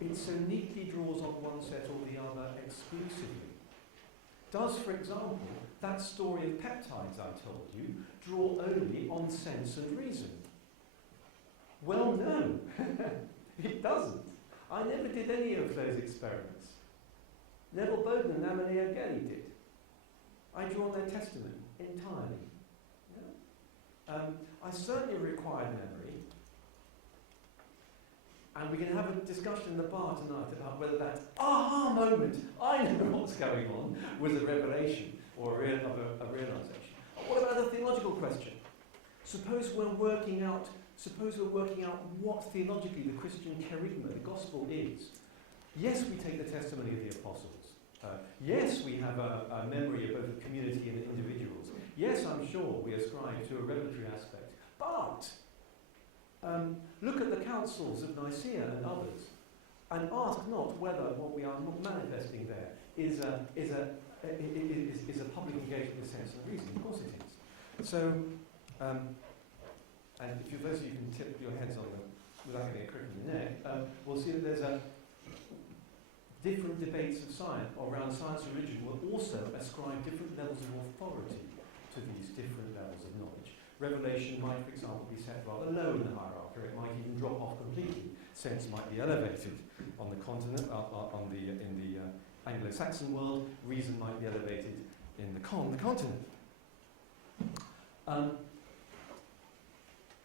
it so neatly draws on one set or the other exclusively. Does, for example, that story of peptides I told you draw only on sense and reason? Well, no, it doesn't. I never did any of those experiments. Neville Bowden and Amelia Gelly did. I draw on their testimony entirely. No? I certainly required memory. And we can have a discussion in the bar tonight about whether that aha moment, I know what's going on, was a revelation or a realization. What about the theological question? Suppose we're working out what theologically the Christian kerygma, the gospel, is. Yes, we take the testimony of the apostles. Yes, we have a memory of both the community and the individuals. Yes, I'm sure we ascribe to a revelatory aspect. But look at the councils of Nicaea and others, and ask not whether what we are manifesting there is a public engagement with sense and reason. Of course it is. So, and if you, those of you can tip your heads on them without getting a crick in the neck, we'll see that there's different debates of science around science and religion will also ascribe different levels of authority to these different levels of knowledge. Revelation might, for example, be set rather low in the hierarchy, or it might even drop off completely. Sense might be elevated on the continent, in the Anglo-Saxon world. Reason might be elevated in the continent.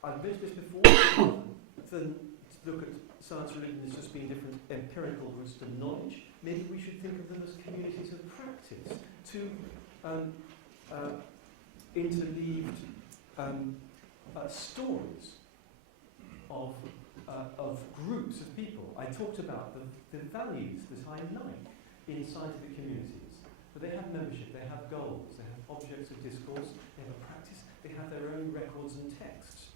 I've mentioned this before. To look at science and religion as just being different empirical routes to knowledge. Maybe we should think of them as communities of practice, two interleaved stories of groups of people. I talked about the values that I like in scientific communities. But they have membership, they have goals, they have objects of discourse, they have a practice, they have their own records and texts.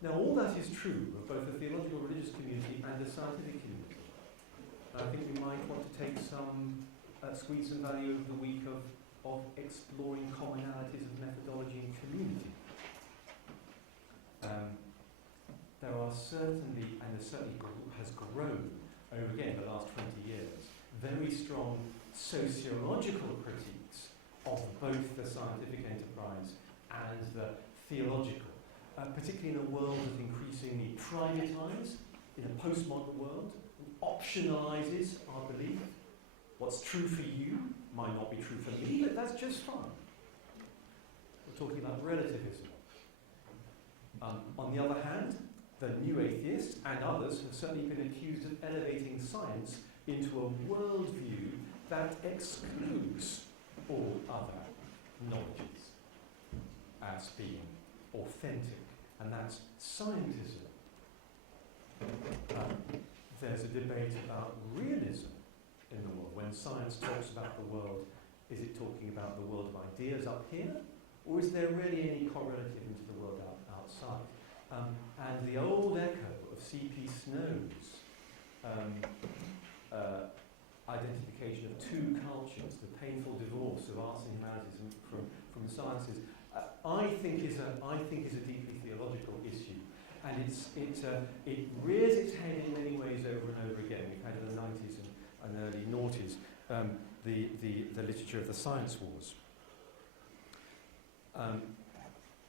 Now all that is true of both the theological religious community and the scientific community. I think we might want to take some, squeeze some value over the week of exploring commonalities of methodology and community. There are certainly, and there certainly has grown over again the last 20 years, very strong sociological critiques of both the scientific enterprise and the theological, particularly in a world that increasingly privatizes, in a postmodern world, and optionalizes our belief. What's true for you might not be true for me, but that's just fine. We're talking about relativism. On the other hand, the new atheists and others have certainly been accused of elevating science into a worldview that excludes all other knowledges as being authentic, and that's scientism. There's a debate about realism in the world. When science talks about the world, is it talking about the world of ideas up here, or is there really any correlative into the world outside? And the old echo of C.P. Snow's identification of two cultures, the painful divorce of arts and humanities from the sciences, I think is a deeply theological issue, and it rears its head in many ways over and over again. We've had in the 90s and early noughties the literature of the science wars.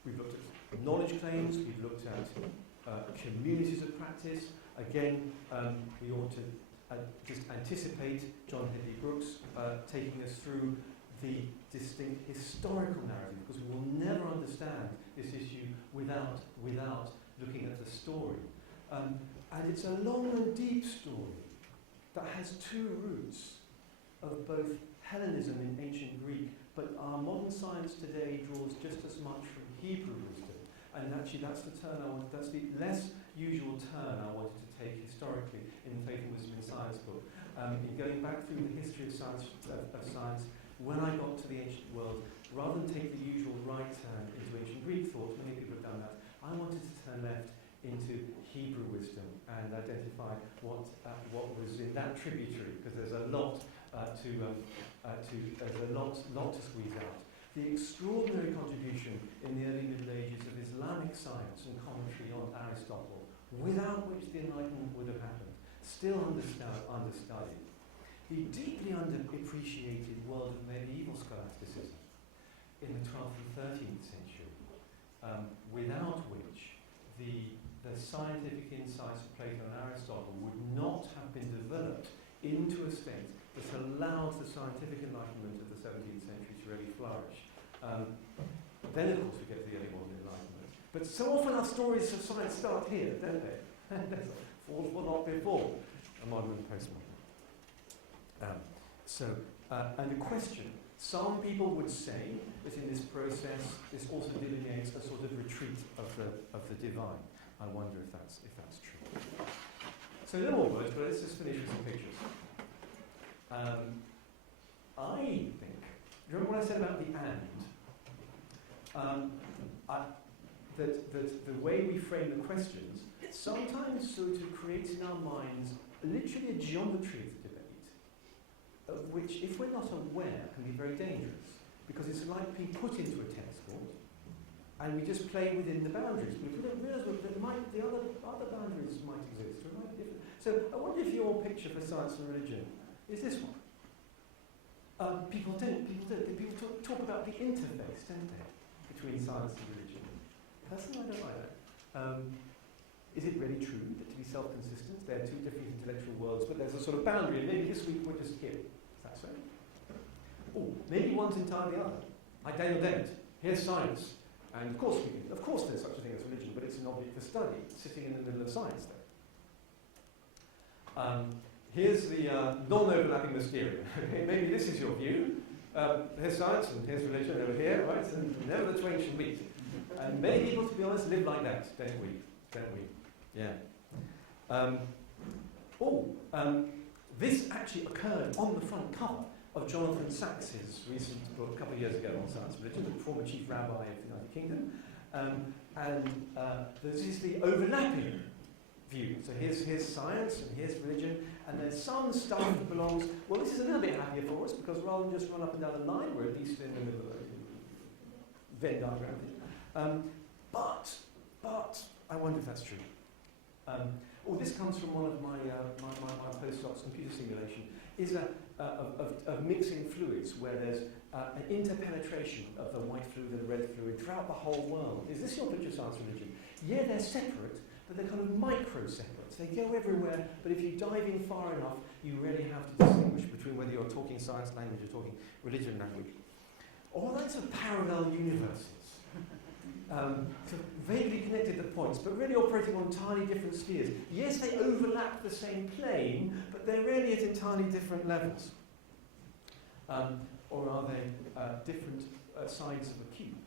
We've looked at knowledge claims. We've looked at communities of practice. Again, we ought to just anticipate John Hedley Brooks taking us through the distinct historical narrative, because we will never understand this issue without looking at the story. And it's a long and deep story that has two roots of both Hellenism in ancient Greek, but our modern science today draws just as much from Hebrew wisdom. And actually that's the less usual turn I wanted to take historically in the Faith and Wisdom in Science book. In going back through the history of science, when I got to the ancient world, rather than take the usual right turn into ancient Greek thought, many people have done that, I wanted to turn left into Hebrew wisdom and identify what was in that tributary, because there's a lot to squeeze out. The extraordinary contribution in the early Middle Ages of Islamic science and commentary on Aristotle, without which the Enlightenment would have happened, still understudied. The deeply underappreciated world of medieval scholasticism in the 12th and 13th century, without which the scientific insights of Plato and Aristotle would not have been developed into a state that allowed the scientific enlightenment of the 17th century to really flourish. Then, of course, we get to the early modern Enlightenment. But so often our stories of science start here, don't they? Falls were not before a modern and postmodern. And the question, some people would say that in this process, this also delineates a sort of retreat of the divine. I wonder if that's true. So no more words, but let's just finish with some pictures. I think, remember what I said about the that the way we frame the questions sometimes sort of creates in our minds literally a geometry of the debate, of which, if we're not aware, can be very dangerous, because it's like being put into a tennis court, and we just play within the boundaries. But if we don't realise that the other boundaries might exist, or might be different. So I wonder if your picture for science and religion is this one. People talk about the interface, don't they, between science and religion. Personally, I don't like that. Is it really true that to be self-consistent, there are two different intellectual worlds, but there's a sort of boundary, and maybe this week we're just here. Is that so? Oh, maybe one's entirely other. Like Daniel Dennett, here's science. And of course there's such a thing as religion, but it's an object for study, sitting in the middle of science there. Here's the non-overlapping Mysterium. Maybe this is your view. Here's science and here's religion over here, right? And never the twain shall meet. And many people, to be honest, live like that, don't we? Don't we? Yeah. This actually occurred on the front cover of Jonathan Sacks's recent book a couple of years ago on science and religion, the former chief rabbi of the United Kingdom. This is the overlapping view. So here's science and here's religion, and there's some stuff that belongs, well, this is a little bit happier for us, because rather than just run up and down the line, we're at least in the middle of a Venn diagram. But I wonder if that's true. This comes from one of my postdocs, computer simulation, is of mixing fluids, where there's an interpenetration of the white fluid and the red fluid throughout the whole world. Is this your picture of science and religion? Yeah, they're separate, but they're kind of micro-separate. They go everywhere, but if you dive in far enough, you really have to distinguish between whether you're talking science language or talking religion language. All kinds of parallel universes. Vaguely connected at points, but really operating on entirely different spheres. Yes, they overlap the same plane, but they're really at entirely different levels. Or are they different sides of a cube?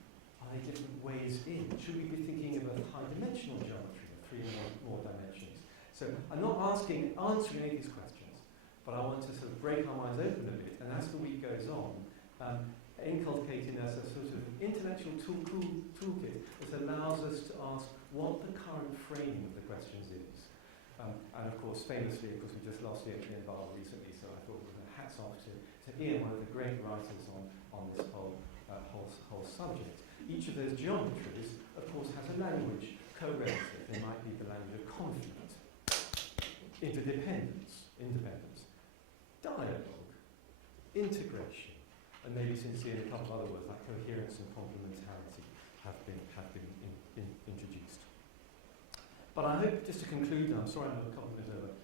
Are they different ways in? Should we be thinking of a high-dimensional geometry of 3 or more dimensions? So I'm not answering any of these questions, but I want to sort of break our minds open a bit, and as the week goes on, inculcating us a sort of intellectual toolkit that allows us to ask what the current framing of the questions is. And of course, famously, we just lost Ian Barber recently, so I thought hats off to Ian, one of the great writers on this whole subject. Each of those geometries, of course, has a language co-relative. It might be the language of conflict, interdependence, independence, dialogue, integration, and maybe since Ian, a couple of other words like coherence and complementarity have been introduced. But I hope, just to conclude, and I'm sorry I'm a couple of minutes over,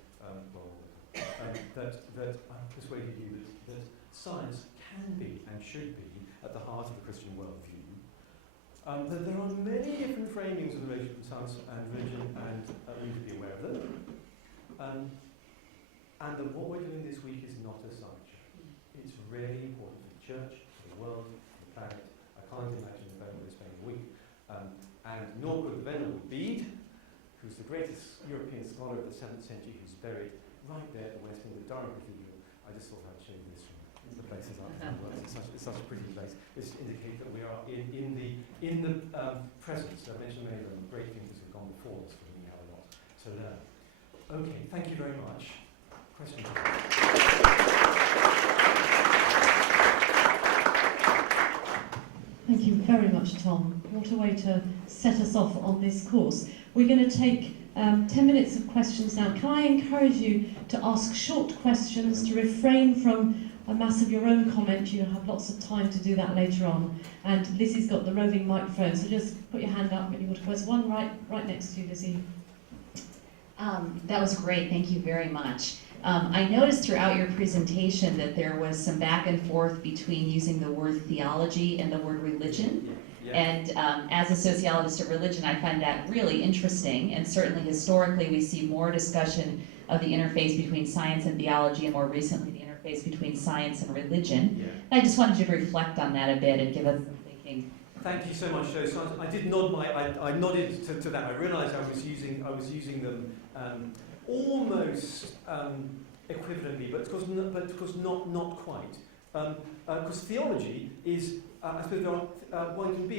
that I've persuaded you that science can be and should be at the heart of the Christian worldview. That there are many different framings of the relationship between science and religion, and we need to be aware of them. And that what we're doing this week is not a science show. It's really important for the church, for the world, for the planet. I can't imagine the Venerable spending a week. And nor could the Venerable Bede, who's the greatest European scholar of the 7th century, who's buried right there at the west end of Durham Cathedral. I just thought I'd show you this one. The place is up. It's such a pretty place. It's to indicate that we are in the presence. I mentioned many of them great thinkers who've gone before us, but we have a lot to learn. Okay, thank you very much. Questions? Thank you very much, Tom. What a way to set us off on this course. We're going to take 10 minutes of questions now. Can I encourage you to ask short questions, to refrain from a mass of your own comment? You'll have lots of time to do that later on. And Lizzie's got the roving microphone, so just put your hand up when you want to question. One right next to you, Lizzie. That was great. Thank you very much. I noticed throughout your presentation that there was some back and forth between using the word theology and the word religion. Yeah. And as a sociologist of religion, I find that really interesting. And certainly historically, we see more discussion of the interface between science and theology, and more recently, the interface between science and religion. Yeah. I just wanted you to reflect on that a bit and give us some thinking. Thank you so much, Jo. So I did nod I nodded to that. I realised I was using them almost equivalently, but of course not quite. Because theology is, I suppose one can be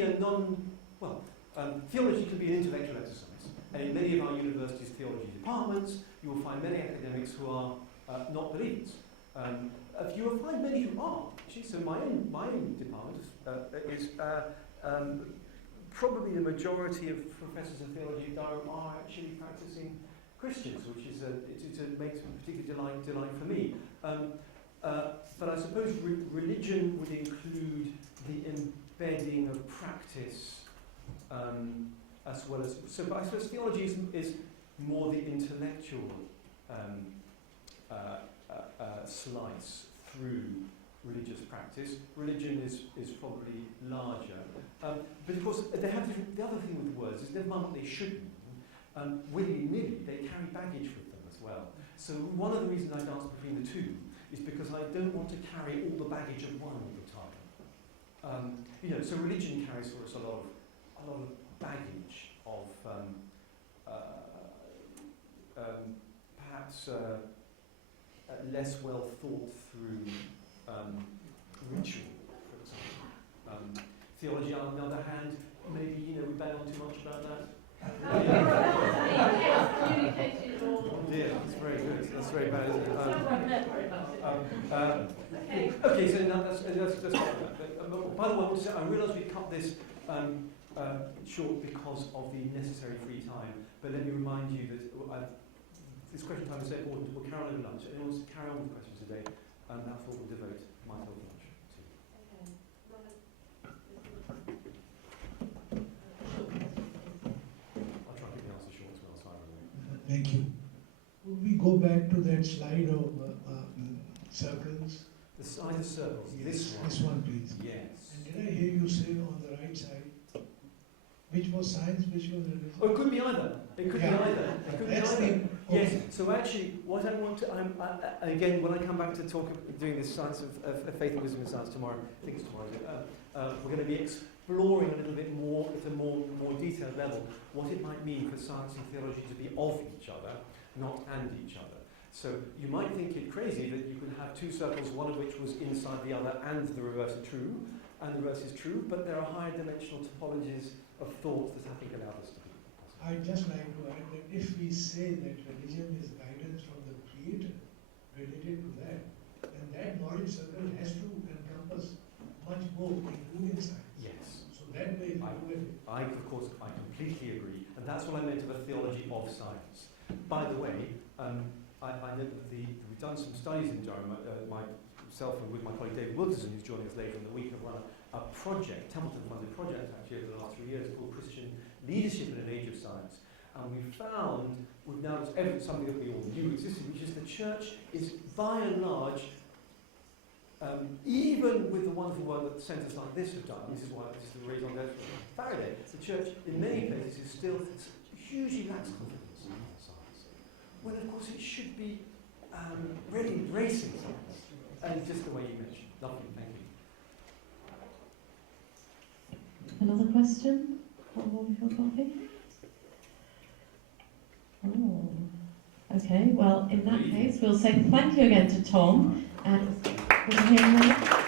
theology can be an intellectual exercise. And in many of our universities' theology departments, you will find many academics who are not believers. You will find many who are. Actually, so my own department is probably the majority of professors of theology at Durham are actually practicing Christians, which is it makes a particular delight for me. But I suppose religion would include the embedding of practice as well as. So, but I suppose theology is more the intellectual slice through religious practice. Religion is probably larger. But of course, they have the other thing with words is never mind what they should mean. Willy-nilly, they carry baggage with them as well. So one of the reasons I dance between the two is because I don't want to carry all the baggage of one all the time. So religion carries for us a lot of baggage of perhaps less well thought through ritual, for example. Theology, on the other hand, maybe we bang on too much about that. Oh dear, that's very good. That's very bad, isn't it? Okay, so now that's by the way, I realise we cut this short because of the necessary free time. But let me remind you that this question time is so important. We'll carry on over lunch. Anyone wants to carry on with questions today? That's what we'll devote my whole lunch to. Thank you. Would we go back to that slide of circles? The slide of circles. Yes, This one, please. Yes. And did I hear you say on the right side, which was science, which was religion? Oh, it could be either. It could be either. It could That's be either. okay. Yes. So actually, what I want to again, when I come back to doing this science of faith and wisdom in science tomorrow, I think it's tomorrow. We're going to be exploring a little bit more at a more detailed level what it might mean for science and theology to be of each other, not and each other. So you might think it crazy that you could have two circles, one of which was inside the other, and the reverse is true, and the reverse is true. But there are higher dimensional topologies of thought that I think allow this to be possible. I'd just like to add that if we say that religion is guidance from the Creator related to that, then that knowledge circle has to encompass much more, including science. Yes. So that way, I completely agree, and that's what I meant of a theology of science. By the way, I know that we've done some studies in Durham. Myself and with my colleague David Wilkerson, who's joining us later in the week, have run a project, Templeton run a project actually over the last 3 years called Christian Leadership in an Age of Science. And we've now got evidence, something that we all knew existed, which is the church is by and large, even with the wonderful work that centres like this have done, this is the raison d'etre of Faraday, the church in many places is still hugely lacks confidence in science. When of course it should be really embracing science. And just the way you mentioned. Lovely, thank you. Another question? Oh, okay. Well, in that case, we'll say thank you again to Tom, and we'll hear more.